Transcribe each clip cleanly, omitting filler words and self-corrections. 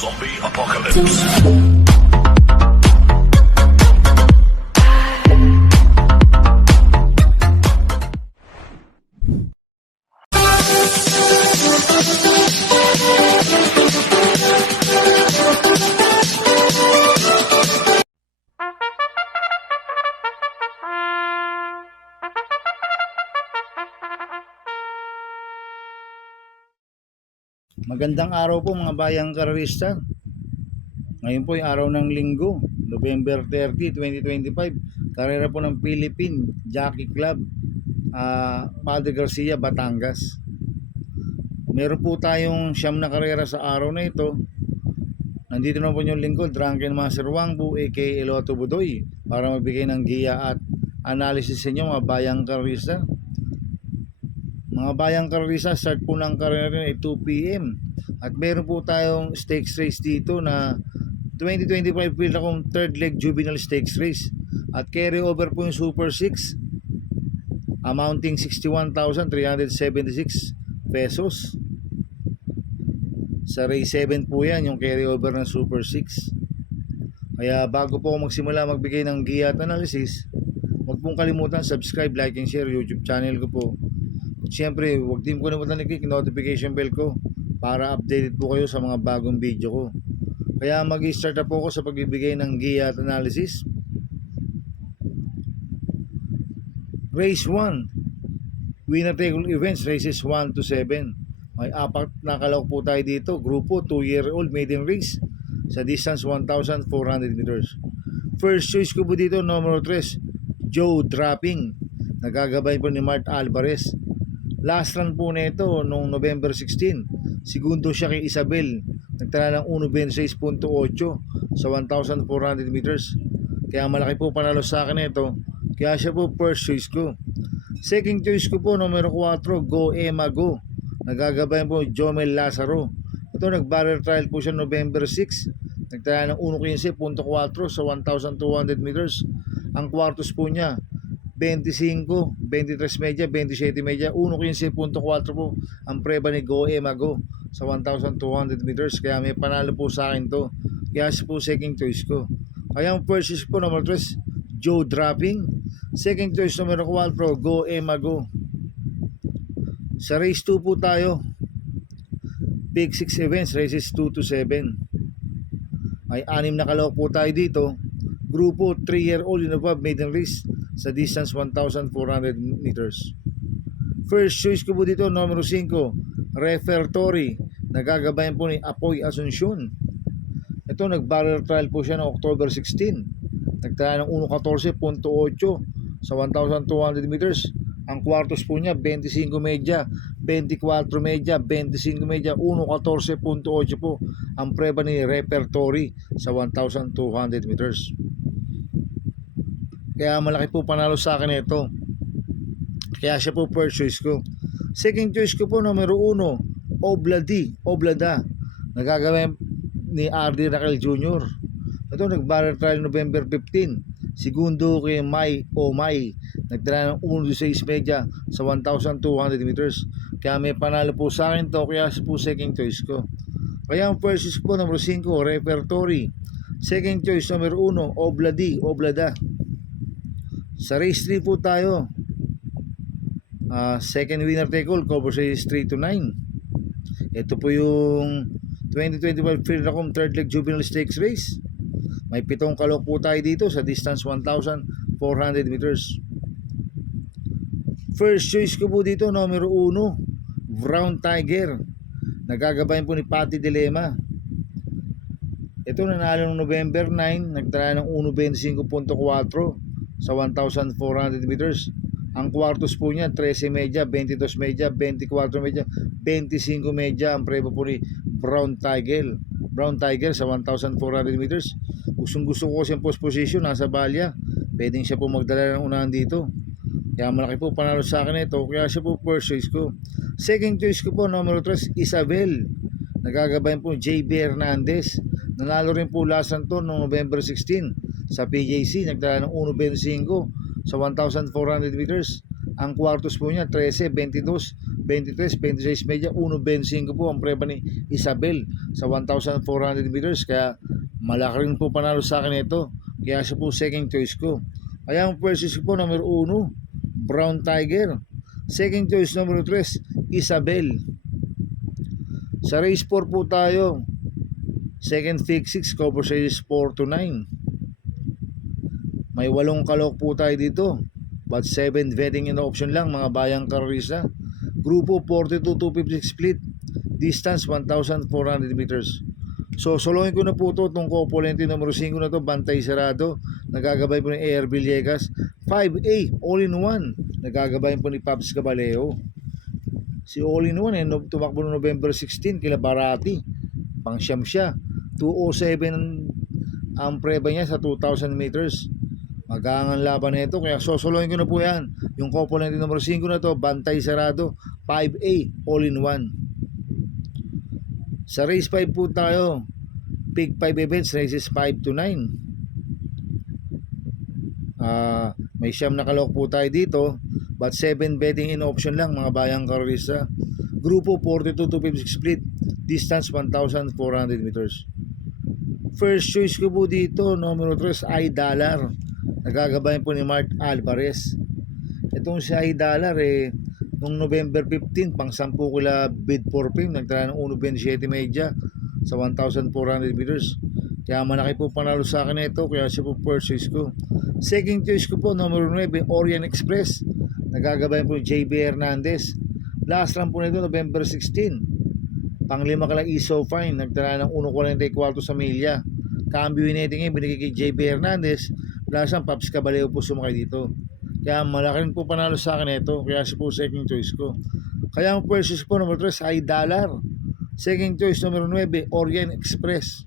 Zombie Apocalypse. Magandang araw po mga bayang karerista. Ngayon po ay araw ng linggo, November 30, 2025. Karera po ng Philippine Jockey Club, Padre Garcia, Batangas. Meron po tayong siyam na karera sa araw na ito. Nandito na po yung lingkod, Drunken Master Wang po, aka Eloto Budoy, para magbigay ng giya at analysis sa inyo mga bayang karerista. Mga bayang karerista, start po ng karera ay 2 PM. At meron po tayong stakes race dito na 2025 field akong third leg juvenile stakes race. At carry over po yung Super 6 amounting 61,376 pesos. Sa race 7 po yan, yung carry over ng Super 6. Kaya bago po ako magsimula magbigay ng giya at analysis, huwag pong kalimutan subscribe, like, and share YouTube channel ko po. Siyempre, huwag din po kalimutan i-click notification bell ko para updated po kayo sa mga bagong video ko. Kaya mag-start na po ako sa pagbibigay ng giya at analysis. Race 1, winner take all events, races 1 to 7. May apat na kalahok po tayo dito. Grupo 2-year-old maiden race sa distance 1,400 meters. First choice ko po dito, numero 3, Joe Dropping. Nagagabay po ni Mart Alvarez. Last run po nito noong November 16. Segundo siya kay Isabel. Nagtala ng 1.26.8 sa 1,400 meters. Kaya malaki po panalo sa akin ito. Kaya siya po first choice ko. Second choice ko po, numero 4, Go Emma Go. Nagagabayan po Jomel Lazaro. Ito nag-barrel trial po siya November 6. Nagtala ng 1.15.4 sa 1,200 meters. Ang kwartos po niya 25, 23 media, 27 media, 1.15.4 po ang preba ni Go Emma Go sa 1,200 meters. Kaya may panalo po sa akin to. Kaya siya po second choice ko. Kaya ang first choice po, number 3, Joe Dropping. Second choice, numero 4, Go Emma Go. Sa race 2 po tayo. Big 6 events, races 2 to 7. May 6 na kalahok po tayo dito. Grupo 3-year-old and above maiden race sa distance 1,400 meters. First choice ko po dito, numero 5, Refertory. Nagagabayan po ni Apoy Asuncion. Ito nag-barrel trial po siya noong October 16. Nagtala ng 1.14.8 sa 1,200 meters. Ang kwartos po niya 25 media, 24 media, 25 media, 1.14.8 po ang preba ni Repertory sa 1,200 meters. Kaya malaki po panalo sa akin ito. Kaya siya po first choice ko. Second choice ko po, numero 1, Oblada. Nagagawa ni R.D. Raquel Jr. Ito nag-barrel trial November 15. Segundo kay May Omay. Nagtala ng 1.16 media sa 1,200 meters. Kaya may panalo po sa akin to. Kaya siya po second choice ko. Kaya ang first choice po, numero 5, Repertory. Second choice, numero 1, Oblada. Sa race 3 po tayo. Second winner take all, cover race 3 to 9. Ito po yung 2025 Freedom third leg juvenile stakes race. May 7 kalahok po tayo dito sa distance 1,400 meters. First choice ko po dito, numero 1, Brown Tiger. Nagagabayan po ni Patty Dilema. Ito nanalo noong November 9, nagtala ng 1.25.4 sa 1,400 meters. Ang kwartos po niya 13 media, 22 media, 24 media, 25 media ang preba po ni Brown Tiger sa 1,400 meters. Gusto ko siyang post position, nasa balya. Pwedeng siya po magdala ng unahan dito. Kaya malaki po panalo sa akin ito. Kaya siya po first choice ko. Second choice ko po, numero 3, Isabel. Nagagabayan po JB Hernandez. Nanalo rin po last to noong November 16 sa PJC. Nagdala ng 1.25 sa 1,400 meters. Ang kwartos po niya 13, 22, 23, 26 media, 1.25 po ang preba ni Isabel sa 1,400 meters. Kaya malaki rin po panalo sa akin ito. Kaya siya po second choice ko. Kaya ang first choice ko po, number 1, Brown Tiger. Second choice, number 3, Isabel. Sa race 4 po tayo. Second pick 6, cover series 4 to 9. May 8 kalok po tayo dito. But 7 vetting in option lang, mga bayang karorista. Grupo 42-256 split. Distance 1,400 meters. So solohin ko na po ito, itong Copolente numero 5 na to, bantay sarado. Nagagabay po ni AR Villegas. 5A, all-in-one. Nagagabay po ni Paps Caballeo. Si all-in-one, tumakbo no November 16, kila Barati. Pang-siyam siya. 207 ang preba niya sa 2,000 meters. Magangang laban na ito, kaya sosolohin ko na po yan. Yung Copolente numero 5 na to, bantay sarado, 5A, all-in-one. Sa race 5 po tayo, pick 5 events, races 5 to 9. May siyam na kalok po tayo dito, but 7 betting in option lang, mga bayang karorista. Grupo 42-256 split, distance 1,400 meters. First choice ko po dito, numero 3, I-Dollar. Nagagabayan po ni Mark Alvarez. Itong si I-Dollar nung November 15, pang 10 kila bid for fame, nagtala ng 1.27 media sa 1,400 meters. Kaya malaki po panalo sa akin ito, kaya siya po first choice ko. Second choice ko po, numero 9, Orient Express. Nagagabayan po ni JB Hernandez. Last run po nito, November 16. Pang 5 kala ISO fine, nagtala ng 1.44 sa milya. Cambio winning binigay kay JB Hernandez. Last run, Paps Caballeo po sumakay dito. Kaya malaki rin po panalo sa akin ito, kaya siya po second choice ko. Kaya ang first choice po, number 3, I-Dollar. Second choice, number 9, Orient Express.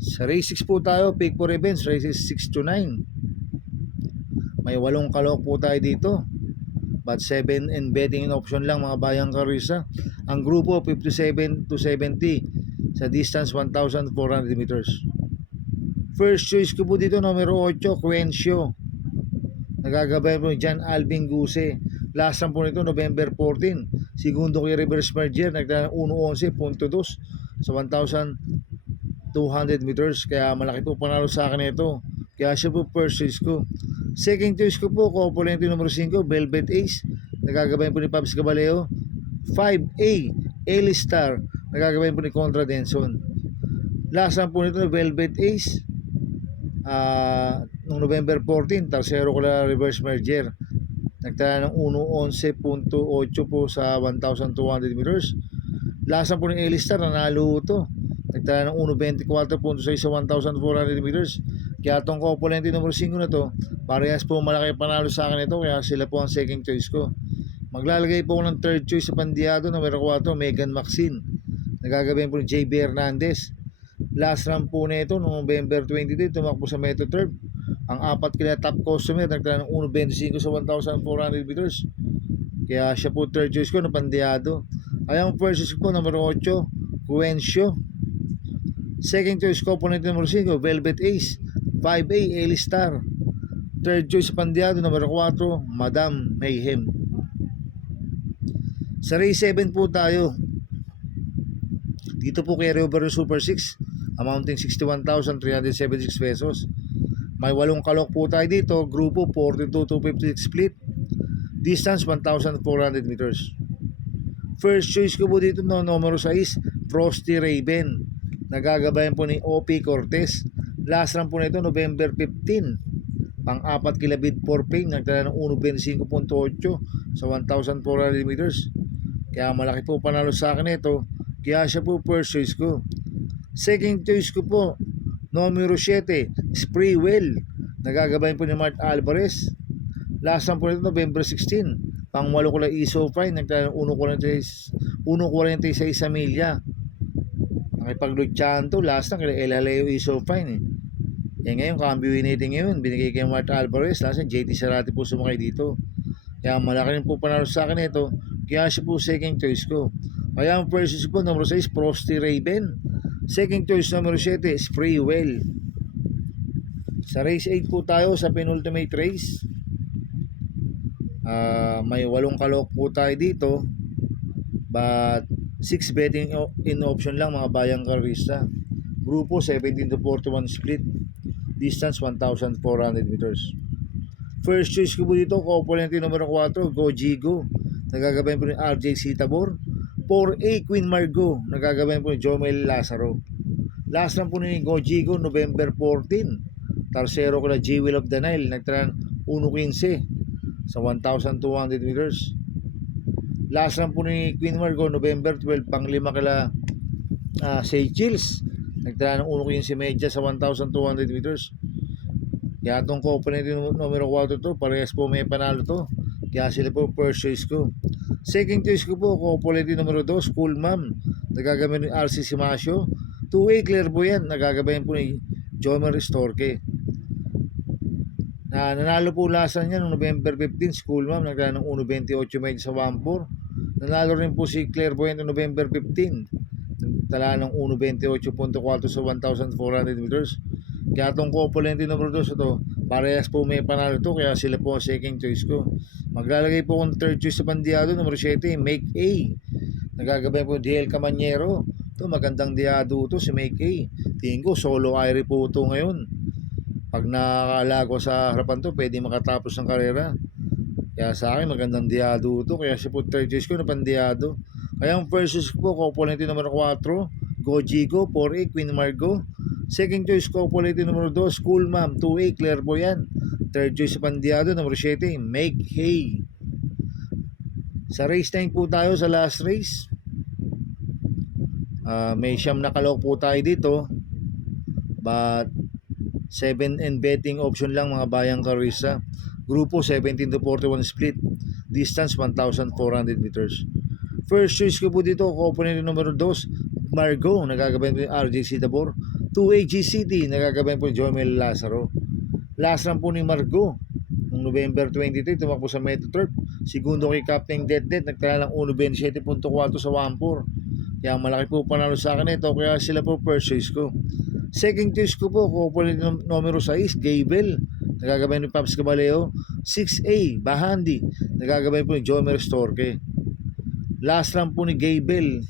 Sa race 6 po tayo, pick 4 events, races 6 to 9. May 8 kalok po tayo dito, but 7 and betting in option lang, mga bayang karisa. Ang grupo 57 to 70 sa distance 1,400 meters. First choice ko po dito, numero 8, Quencio. Nagagabay po ni John Alvin Guse. Last run po nito, November 14. Segundo kay reverse merger, nagdala ng 1.11.2 sa 1,200 meters. Kaya malaki po panalo sa akin ito. Kaya siya po first choice ko. Second choice ko po, Copolente numero 5, Velvet Ace. Nagagabay po ni Paps Caballeo. 5A, Elistar. Nagagabay po ni Contra Denson. Last run po nito, Velvet Ace. Noong November 14, tersero ko na reverse merger. Nagtala ng 1.11.8 po sa 1,200 meters. Last run po ni Elistar, nanalo ito. Nagtala ng 1.24.6 sa 1,400 meters. Kaya itong Copolente numero 5 na to, parehas po malaki panalo sa akin ito, kaya sila po ang second choice ko. Maglalagay po ako ng third choice sa Pandiado, numero 4, Megan Maxine. Nagagabayan po ni JB Hernandez. Last run po na ito, noong November 23, tumakbo sa Metro Turf. Ang 4 kila top customer, nagtala ng 1.25 sa 1,400 meters. Kaya siya po third choice ko na Pandiado. Kaya ang first choice ko, numero 8, Quencio. Second choice ko po nito, numero 5, Velvet Ace. 5A, Elistar. Third choice Pandiado, numero 4, Madam Mayhem. Sa race 7 po tayo. Dito po kay Rio Barrio Super 6, amounting 61,376 pesos. May 8 kalok po tayo dito, grupo 42-256 split. Distance 1,400 meters. First choice ko po dito, numero 6, Frosty Raven. Nagagabayan po ni OP Cortez. Last run po nito, November 15. Pang-4 kila bid for pay, nagtala ng 1.25.8 sa 1,400 meters. Kaya malaki po panalo sa akin ito, kaya siya po first choice ko. Second choice ko po, numero 7, Spreewell. Nagagabayan po ni Mark Alvarez. Last run po nito, November 16. Pang-8 ko lang ISO fine, nagtala ng 1.46 sa milya. Nakipag-lutsyahan to, last na kila Elaleo ISO fine ngayon, cambio winning ngayon, binigay kay Mark Alvarez. Last na JT Sarati po sumakay dito. Kaya malaki rin po panalo sa akin ito, kaya siya po second choice ko. Kaya ang first choice po, number 6, Frosty Raven. Second choice, number 7, Spreewell. Sa race 8 po tayo, sa penultimate race. May 8 kalok po tayo dito, but 6 betting in option lang mga bayang karista. Grupo 17 to 41 split. Distance 1,400 meters. First choice ko po dito, componente numero 4, Go Jigo. Nagagabayan po ni RJ Citabor. 4A Queen Margot. Nagagabayan po ni Jomel Lazaro. Last lang po ni Go Jigo, November 14. Tarsero ko na Jewel of the Nile. Nagtran 1.15 sa 1,200 meters. Last lang po ni Queen Margot, November 12. Panglima kala Seychelles. Nagtala ng 1.15 medya sa 1,200 meters. Kaya itong component numero 4 to, parehas po may panalo to. Kaya sila po first choice ko. Second choice ko po, component numero 2, Cool Ma'am. Nagagabayan ni RC Simasio. 2A Clairvoyant. Nagagabayan po ni Jomer Storke. Nanalo po lasan niya noong November 15, School Ma'am. Nagtala ng 1.28 medya sa 1.4. Nanalo rin po si Clairvoyant noong November 15. Tala ng 1.28.4 sa 1,400 meters. Kaya itong component numero 2 ito, parehas po may panalo to, kaya sila po ang second choice ko. Maglalagay po akong third choice sa bandiado, numero 7, Make A. Nagagabay po DL Camanyero. Ito, magandang diado to si Make A. Tingin ko, solo Irie po ito ngayon. Pag nakakalago sa harapan to, pwede makatapos ng karera. Kaya sa akin, magandang diado to, kaya si po third choice ko na pandiado. Kaya ang first choice ko, component numero 4, Go Jigo. 4A Queen Margot. Second choice ko, component numero 2, School Ma'am. 2A Clairvoyant. Third choice sa pandiado, numero 7, Make Hay. Sa race 9 po tayo, sa last race. May siyam na kalok po tayo dito, but 7 and betting option lang mga bayang karisa. Grupo 17 to 41 split. Distance 1,400 meters. First choice ko po dito, component numero 2, Margot. Nagagabayan po ni RJ Citabor. 2A GCT. Nagagabayan po ni Jomel Lazaro. Last lang po ni Margot noong November 23, tumakbo sa Metro Turf. Segundo kay Captain Det, nagtala ng 1.27.4 sa 1.4. Kaya malaki po panalo sa akin ito, kaya sila po first choice ko. Second choice ko po, component numero 6, Gable. Nagagabayan ni Paps Cabaleo. 6A Bahandi. Nagagabayan po ni Jomer Storke. Last lang po ni Gable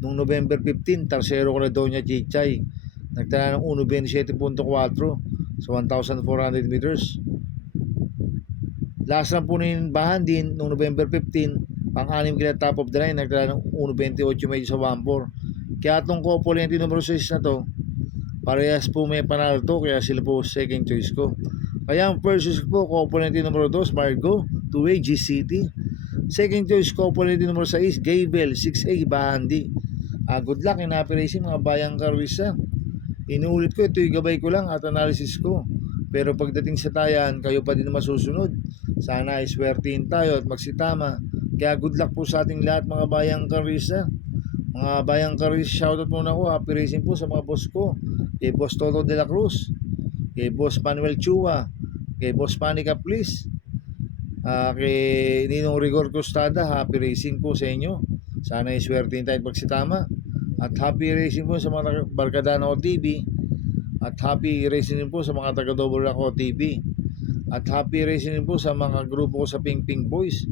noong November 15, tarsero ko na Doña Chichay. Nagtala ng 1.27.4 sa 1,400 meters. Last lang po ni Bahandi noong November 15, pang-anim kila top of the line, nagtala ng 1.28 medyo sa 1.4. Kaya itong component numero 6 na to, parehas po may panalo to, kaya sila po second choice ko. Kaya ang first choice po, component numero 2, Margot. 2A GCT. Second choice, component numero 6, Gable. 6A Bahandi. Good luck in happy racing mga bayang karwisa. Inuulit ko, ito yung gabay ko lang at analysis ko. Pero pagdating sa tayan, kayo pa din masusunod. Sana ay swertihin tayo at magsitama. Kaya good luck po sa ating lahat mga bayang karwisa. Mga bayang karwisa, shoutout muna ko. Happy racing po sa mga boss ko. Kay Boss Toto de la Cruz. Kay Boss Manuel Chua. Kay Boss Panica Please. Kay Ninong Rigor Costada. Happy racing po sa inyo. Sana ay swertihin tayo at magsitama. At happy racing po sa mga Barkadana OTV. At happy racing din po sa mga taga Double Rock OTV. At happy racing din po sa mga grupo ko sa Ping Ping Boys.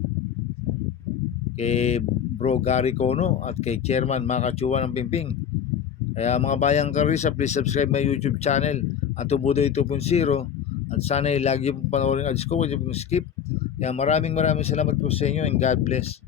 Kay Bro Gary Cono at kay Chairman Makachuwa ng Ping Ping. Kaya mga bayang karisa, please subscribe my YouTube channel at Tubudoy 2.0. At sana ay lagi pong panoorin ads ko, huwag niyo pong skip. Kaya maraming salamat po sa inyo and God bless.